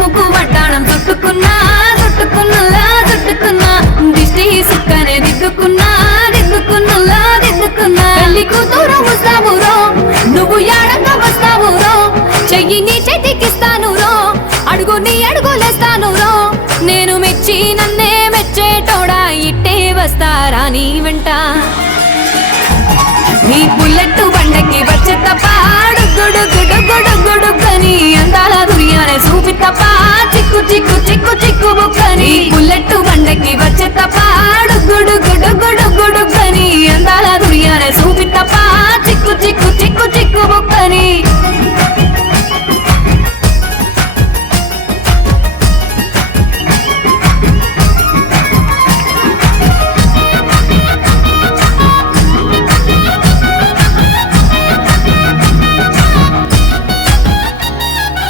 ముక్కు వడ్డాణం చుట్టుకున్నా చుట్టుకున్నలా చుట్టుకున్నా దిష్టి సుక్కనే దిద్దుకున్నా దిద్దుకున్నలా దిద్దుకున్నా పెళ్లి కూతురు వస్తావు రో నువ్వు యాడంగా వస్తావు రో చెయ్యి నీ చేతికిస్తాను రో అడుగు నీ అడుగులేస్తాను రో నేను మెచ్చి నన్నే మెచ్చేటోడా ఇట్టే వస్తారా నీ వెంట నీ బుల్లెట్ బండకి వచ్చే తప్ప గుడుగుడుగుడుగుడుగుడుగని అందాల దుర్యానే చూపి తప్ప చిక్కు చిక్కు చిక్కు చిక్కు బుక్కని బుల్లెట్ బండకి వచ్చే తప్ప గుడుగుడుగుడుగుడుగని అందాల దుర్యానే చూపి తప్ప చిక్కు చిక్కు చిక్కు చిక్కు బుక్కని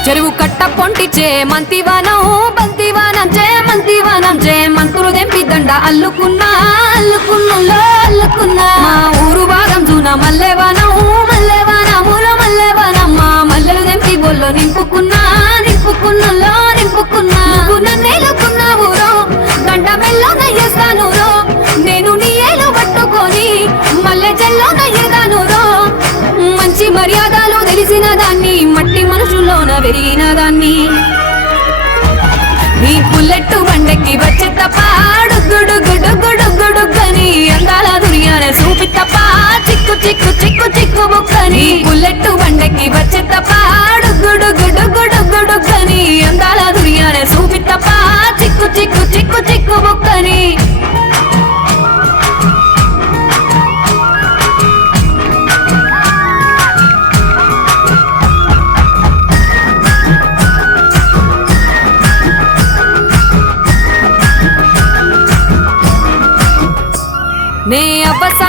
చెరువు కట్ట పొంటిచే మంతివానం బంతివానం చే మంతులు దెంపి దండ అల్లుకున్నా అల్లుకున్నులో అల్లుకున్నా మా ఊరు భాగం జూన మల్లెవానం మల్లెవానములో మల్లెవానమ్మ మల్లెలు దెంపి బొల్లో నింపుకున్నా నింపుకున్నులో నింపుకున్నా నువ్వు నన్నేలుకున్నావు రో గంట మెల్లో నయ్యేస్తాను రో నేను నీ ఏలు పట్టుకొని మల్లె చెల్లో నయ్యేదాను రో మంచి మర్యాదలు తెలిసిన దాన్ని మట్టి మనుషుల్లోన పెరిగిన దాన్ని నీ బుల్లెట్ బండకి వచ్చే తప్ప గుడుగుడుగుడుగుడుగని అందాల దుర్యానే చూపి తప్ప చిక్కు చిక్కు చిక్కు చిక్కు బుక్కని బుల్లెట్ బండకి వచ్చే తప్ప గుడుగుడుగుడుగుడుగని అందాల దుర్యానే చూపి తప్ప చిక్కు చిక్కు చిక్కు చిక్కు బుక్కని నే అబ్బసా